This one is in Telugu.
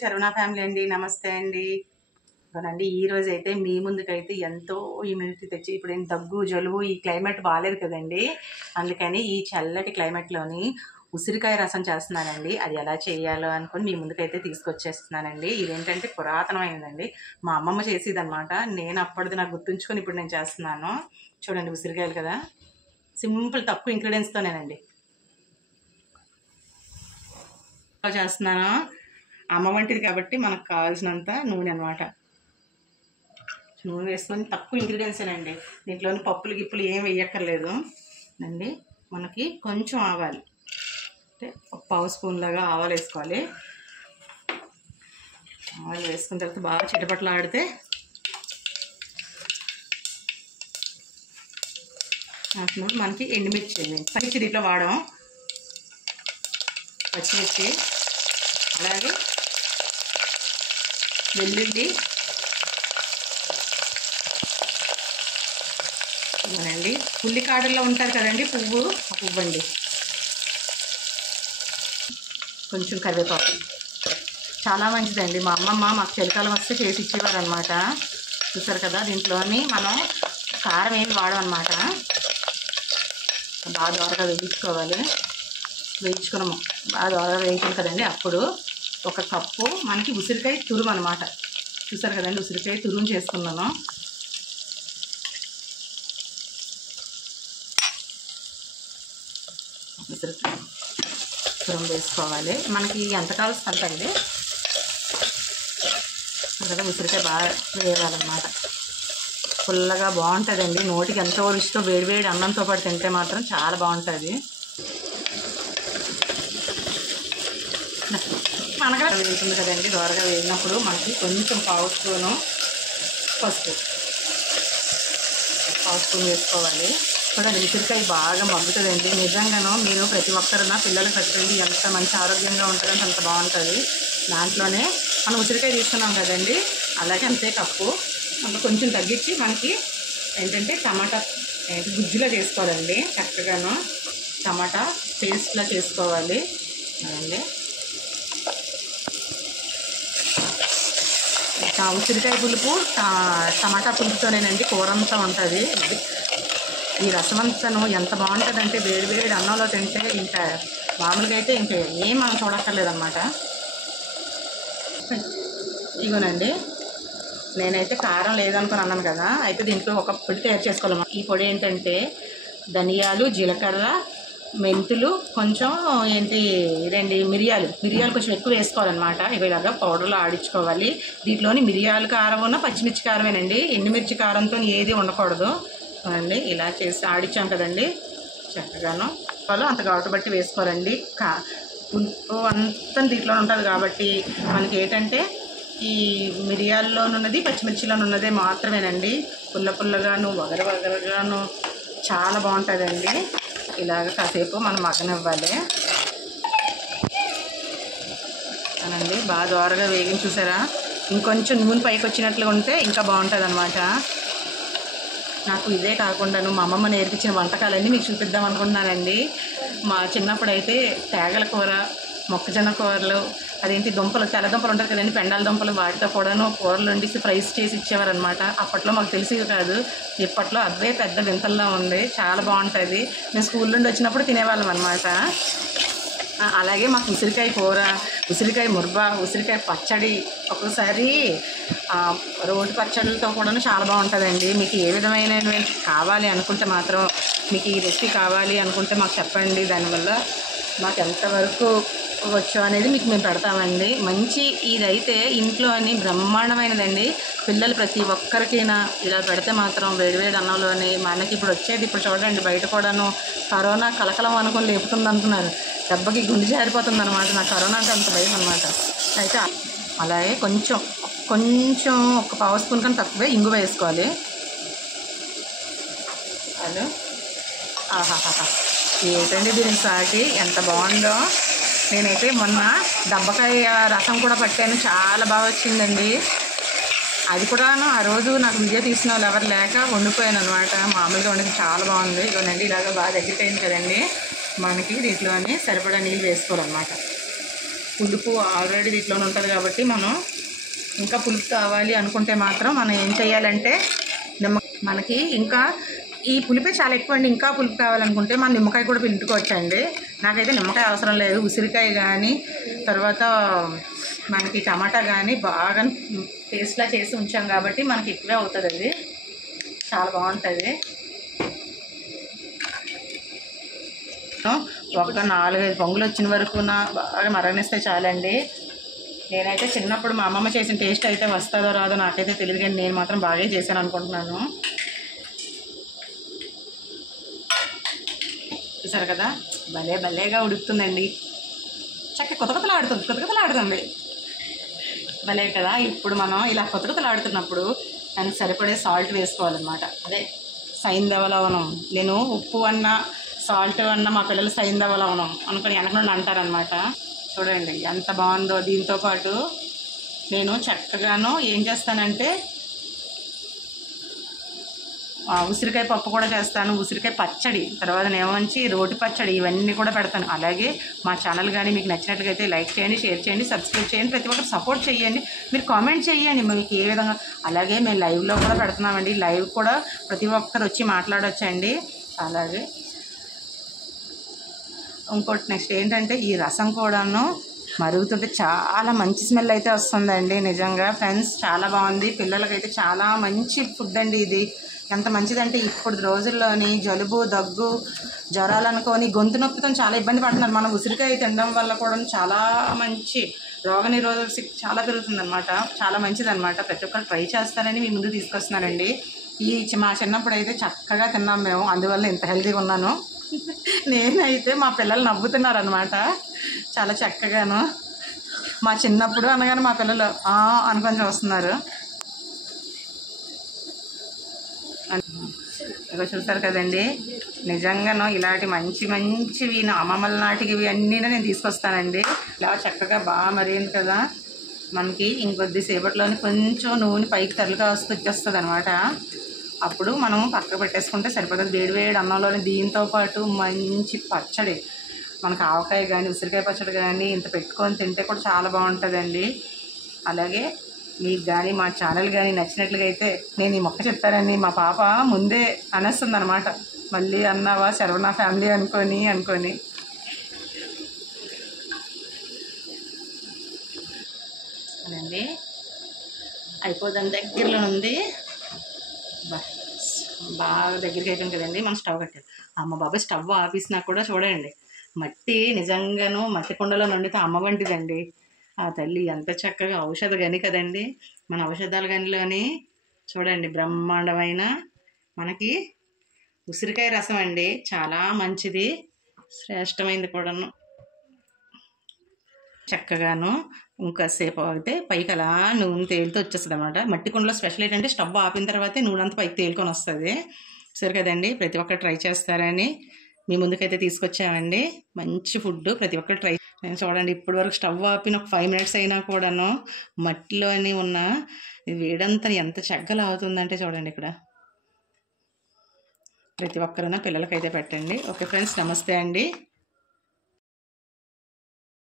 శరవణ ఫ్యామిలీ అండి, నమస్తే అండి. అవునండి, ఈ రోజు అయితే మీ ముందుకైతే ఎంతో ఇమ్యూనిటీ తెచ్చి ఇప్పుడు ఏం దగ్గు జలుబు ఈ క్లైమేట్ బాగాలేదు కదండి. అందుకని ఈ చల్లటి క్లైమేట్లోని ఉసిరికాయ రసం చేస్తున్నానండి. అది ఎలా చేయాలో అనుకుని మీ ముందుకైతే తీసుకొచ్చేస్తున్నానండి. ఇదేంటంటే పురాతనమైనదండి, మా అమ్మమ్మ చేసేదన్నమాట. నేను అప్పటిది నాకు గుర్తుంచుకొని ఇప్పుడు నేను చేస్తున్నాను. చూడండి, ఉసిరికాయలు కదా, సింపుల్ తక్కువ ఇంగ్రీడియంట్స్తోనేనండి చేస్తున్నాను. అమ్మ వంటిది కాబట్టి మనకు కావాల్సినంత నూనె అనమాట. నూనె వేసుకొని తక్కువ ఇంగ్రీడియంట్సేనండి, దీంట్లోని పప్పులు గిప్పులు ఏం వేయక్కర్లేదు అండి. మనకి కొంచెం ఆవాలు అంటే ఒక పావు స్పూన్ లాగా ఆవాలు వేసుకోవాలి. ఆవాలు వేసుకున్న తర్వాత బాగా చిటపట్లు ఆడితే మనకి ఎండుమిర్చి పచ్చిమిర్చి దీంట్లో వాడడం, పచ్చిమిర్చి అలాగే వెల్లుల్లి ఇవ్వనండి. ఉల్లికాడల్లో ఉంటుంది కదండి పువ్వు, ఆ పువ్వు అండి. కొంచెం కరివేపాకు చాలా మంచిదండి. మా అమ్మమ్మ మాకు చలికాలం వస్తే చేసి ఇచ్చేవారు అనమాట. చూసారు కదా, దీంట్లోని మనం కారం ఏమి వాడమన్నమాట. బాగా దోరగా వేయించుకోవాలి. వేయించుకున్నాము బాగా దోరగా వేయించాలి కదండి. అప్పుడు ఒక కప్పు మనకి ఉసిరికాయ తురుము అనమాట. చూసారు కదండి, ఉసిరికాయ తురుము చేసుకున్నాను. ఉసిరికాయ తురుము వేసుకోవాలి. మనకి ఎంత కావాల్సి అంతండి కదా. ఉసిరికాయ బాగా వేయాలన్నమాట. పుల్లగా బాగుంటుందండి, నోటికి ఎంతో రుచితో వేడివేడి అన్నంతో పాటు తింటే మాత్రం చాలా బాగుంటుంది. మనగా వేగుతుంది కదండి, దోరగా వేగినప్పుడు మనకి కొంచెం పావు స్పూన్ వేసుకోవాలి. చూడండి, ఉసిరికాయ బాగా మగ్గుతుందండి. నిజంగానూ మీరు ప్రతి ఒక్కరున్నా పిల్లలకు పెట్టండి, ఎంత మంచి ఆరోగ్యంగా ఉంటుందంటే అంత బాగుంటుంది. దాంట్లోనే మనం ఉసిరికాయ తీసుకున్నాం కదండి, అలాగే అంతే కప్పు అంత కొంచెం తగ్గించి మనకి ఏంటంటే టమాటా గుజ్జులా చేసుకోవాలండి. చక్కగాను టమాటా పేస్ట్లా చేసుకోవాలి అండి. ఉసిరికాయ పులుపు టమాటా పులుపుతోనేనండి కూర అంతా ఉంటుంది. ఈ రసం అంతాను ఎంత బాగుంటుందంటే వేడి వేడి అన్నంలో తింటే ఇంకా మామూలుగా అయితే ఇంకా ఏం మనం చూడక్కర్లేదన్నమాట. ఇగోనండి, నేనైతే కారం లేదనుకుని అన్నాను కదా, అయితే దీంట్లో ఒక పొడి తయారు చేసుకోవాలి. ఈ పొడి ఏంటంటే ధనియాలు, జీలకర్ర, మెంతులు, కొంచెం మిరియాలు కొంచెం ఎక్కువ వేసుకోవాలన్నమాట. ఇలాగా పౌడర్లో ఆడించుకోవాలి. దీంట్లోని మిరియాలు కారం ఉన్న పచ్చిమిర్చి కారమేనండి, ఎండుమిర్చి కారంతో ఏది ఉండకూడదు అండి. ఇలా చేసి ఆడించాం కదండి, చక్కగాను వాళ్ళు అంత ఘాటు బట్టి వేసుకోవాలండి. పులుపు అంతా దీంట్లో ఉంటుంది కాబట్టి మనకి ఏంటంటే ఈ మిరియాల్లోనున్నది పచ్చిమిర్చిలోనున్నదే మాత్రమేనండి. పుల్లగాను వగరగాను చాలా బాగుంటుందండి. ఇలాగ కాసేపు మనం మగ్గనివ్వాలి అనండి. బాగా దోరగా వేగిన చూసారా, ఇంకొంచెం నూనె పైకి వచ్చినట్లుగా ఉంటే ఇంకా బాగుంటుంది అనమాట. నాకు ఇదే కాకుండాను మా అమ్మమ్మ నేర్పించిన వంటకాలన్నీ మీకు చూపిద్దాం అనుకుంటున్నానండి. మా చిన్నప్పుడు అయితే తేగల కూర, మొక్కజొన్న కూరలు, అదేంటి దుంపలు, తెల్ల దుంపలు ఉంటుంది కదండి, పెండాల దుంపలు, వాటితో కూడాను కూరలు వండిసి ఫ్రైస్ చేసి ఇచ్చేవారనమాట. అప్పట్లో మాకు తెలిసేది కాదు, ఇప్పట్లో అవే పెద్ద వింతల్లో ఉంది. చాలా బాగుంటుంది. మేము స్కూల్ నుండి వచ్చినప్పుడు తినేవాళ్ళం అనమాట. అలాగే మాకు ఉసిరికాయ కూర, ఉసిరికాయ ముర్బా, ఉసిరికాయ పచ్చడి, ఒక్కోసారి రోటి పచ్చడిలతో కూడా చాలా బాగుంటుందండి. మీకు ఏ విధమైన కావాలి అనుకుంటే మాత్రం, మీకు ఈ రెసిపీ కావాలి అనుకుంటే మాకు చెప్పండి. దానివల్ల మాకు ఎంతవరకు వచ్చో అనేది మీకు మేము పెడతామండి. మంచి ఇదైతే ఇంట్లో అని బ్రహ్మాండమైనదండి. పిల్లలు ప్రతి ఒక్కరికైనా ఇలా పెడితే మాత్రం వేడివేడి అన్నంలోని మనకి ఇప్పుడు వచ్చేది, ఇప్పుడు చూడండి బయట కూడాను కరోనా కలకలం అనుకుని లేపుతుంది అంటున్నారు. దెబ్బకి గుండె జారిపోతుంది అనమాట. నాకు కరోనా అంటే అంత భయం అనమాట. అయితే అలాగే కొంచెం ఒక పావు స్పూన్ కన్నా తక్కువే ఇంగువ వేసుకోవాలి. హలో, ఆహాహా, ఏంటండి దీనికి సాటి ఎంత బాగుందో. నేనైతే మొన్న దబ్బకాయ రసం కూడా పట్టాను, చాలా బాగా వచ్చిందండి. అది కూడాను ఆ రోజు నాకు వీడియో తీసిన వాళ్ళు ఎవరు లేక వండిపోయాను అనమాట. మామూలుగా వండికి చాలా బాగుంది. ఇవ్వనండి, ఇలాగ బాగా దగ్గరికి అయింది కదండి. మనకి దీంట్లోనే సరిపడా నీళ్ళు వేసుకోవాలన్నమాట. పులుపు ఆల్రెడీ దీంట్లోనే ఉంటుంది కాబట్టి మనం ఇంకా పులుపు కావాలి అనుకుంటే మాత్రం మనం ఏం చేయాలంటే మనకి ఇంకా ఈ పులిపే చాలా ఎక్కువ అండి. ఇంకా పులుపు కావాలనుకుంటే మనం నిమ్మకాయ కూడా పిండుకోవచ్చండి. నాకైతే నిమ్మకాయ అవసరం లేదు. ఉసిరికాయ కానీ తర్వాత మనకి టమాటా కానీ బాగా పేస్ట్లా చేసి ఉంచాం కాబట్టి మనకి ఎక్కువే అవుతుంది. అది చాలా బాగుంటుంది. ఒక 4-5 పొంగులు వచ్చిన వరకు బాగా మరగనిస్తే చాలండి. నేనైతే చిన్నప్పుడు మా అమ్మమ్మ చేసిన టేస్ట్ అయితే వస్తుందో రాదో నాకైతే తెలియదు, కానీ నేను మాత్రం బాగా చేశాను అనుకుంటున్నాను. చూసారు కదా, భలేగా ఉడుకుతుందండి. కొత్తలాడుతుంది భలే కదా. ఇప్పుడు మనం ఇలా కొత్తలాడుతున్నప్పుడు దానికి సరిపడే సాల్ట్ వేసుకోవాలన్నమాట. అదే సైంధవ లవణం. నేను ఉప్పు అన్న సాల్ట్ అన్న మా పిల్లలు సైంధవ లవణం అనుకుని వెనక నుండి అంటారనమాట. చూడండి ఎంత బాగుందో. దీంతో పాటు నేను చక్కగాను ఏం చేస్తానంటే ఉసిరికాయ పప్పు కూడా చేస్తాను, ఉసిరికాయ పచ్చడి, తర్వాత నేమంచి రోటి పచ్చడి, ఇవన్నీ కూడా పెడతాను. అలాగే మా ఛానల్ కానీ మీకు నచ్చినట్లయితే లైక్ చేయండి, షేర్ చేయండి, సబ్స్క్రైబ్ చేయండి, ప్రతి ఒక్కరు సపోర్ట్ చేయండి, మీరు కామెంట్ చేయండి మీకు ఏ విధంగా. అలాగే మేము లైవ్లో కూడా పెడుతున్నామండి. లైవ్ కూడా ప్రతి ఒక్కరు వచ్చి మాట్లాడొచ్చండి. అలాగే ఇంకోటి నెక్స్ట్ ఏంటంటే ఈ రసం కూడాను మరుగుతుంటే చాలా మంచి స్మెల్ అయితే వస్తుందండి. నిజంగా ఫ్రెండ్స్ చాలా బాగుంది. పిల్లలకైతే చాలా మంచి ఫుడ్ అండి ఇది. ఎంత మంచిదంటే ఇప్పుడు రోజుల్లోని జలుబు దగ్గు జ్వరాలు అనుకొని గొంతు నొప్పితో చాలా ఇబ్బంది పడుతున్నారు. మనం ఉసిరికాయ తినడం వల్ల కూడా చాలా మంచి రోగనిరోధక శక్తి చాలా పెరుగుతుందన్నమాట. చాలా మంచిదన్నమాట. ప్రతి ఒక్కరు ట్రై చేస్తారని మీ ముందు తీసుకొస్తున్నానండి. మా చిన్నప్పుడు అయితే చక్కగా తిన్నాం మేము, అందువల్ల ఇంత హెల్తీగా ఉన్నాను. నేనైతే మా పిల్లలు నవ్వుతున్నారనమాట చాలా చక్కగాను. మా చిన్నప్పుడు అనగానే మా పిల్లలు అనుకొని చూస్తున్నారు. ఇక చూస్తారు కదండి, నిజంగానో ఇలాంటి మంచివి నా అమ్మమ్మల నాటికి అన్నీ నేను తీసుకొస్తానండి. ఇలా చక్కగా బాగా మరిగింది కదా, మనకి ఇంకొద్దిసేపట్లోని కొంచెం నూనె పైకి తరలుగా వచ్చేస్తుంది అనమాట. అప్పుడు మనం పక్కకు పెట్టేసుకుంటే సరిపోతుంది. వేడి అన్నంలోని దీంతో పాటు మంచి పచ్చడి, మనకు ఆవకాయ కానీ ఉసిరికాయ పచ్చడి కానీ ఇంత పెట్టుకొని తింటే కూడా చాలా బాగుంటుందండి. అలాగే మీకు కానీ మా ఛానల్ కానీ నచ్చినట్లుగా అయితే నేను ఈ మొక్క చెప్తానని మా పాప ముందే అనేస్తుంది అనమాట. మళ్ళీ అన్నావా శరవణ ఫ్యామిలీ అనుకొని అదండి అయిపోదని దగ్గరలో ఉంది. బాగా దగ్గరికి అయిపోయింది కదండి. మనం స్టవ్ కట్టాలి. అమ్మ బాబాయ్ స్టవ్ ఆపేసినా కూడా చూడండి, మట్టి నిజంగాను మట్టి కుండలో వండితే అమ్మ వంటిదండి. ఆ తల్లి ఎంత చక్కగా ఔషధ గని కదండి. మన ఔషధాల గనిలోని చూడండి బ్రహ్మాండమైన మనకి ఉసిరికాయ రసం అండి. చాలా మంచిది, శ్రేష్టమైనది కూడాను. చక్కగాను ఇంకాసేపు అయితే పైకి అలా నూనె తేలితో వచ్చేస్తుంది అనమాట. మట్టి కుండలో స్పెషల్ ఏంటంటే స్టవ్ ఆపిన తర్వాతే నూనె అంతా పైకి తేలుకొని వస్తుంది. సరే కదండి, ప్రతి ఒక్కరు ట్రై చేస్తారని మీ ముందుకైతే తీసుకొచ్చామండి. మంచి ఫుడ్ ప్రతి ఒక్కరు ట్రై. నేను చూడండి ఇప్పటి వరకు స్టవ్ ఆపిన ఒక 5 minutes అయినా కూడాను మట్టిలోని ఉన్న వేడంతా ఎంత చక్కగా అవుతుందంటే చూడండి. ఇక్కడ ప్రతి ఒక్కరైనా పిల్లలకైతే పెట్టండి. ఓకే ఫ్రెండ్స్, నమస్తే అండి.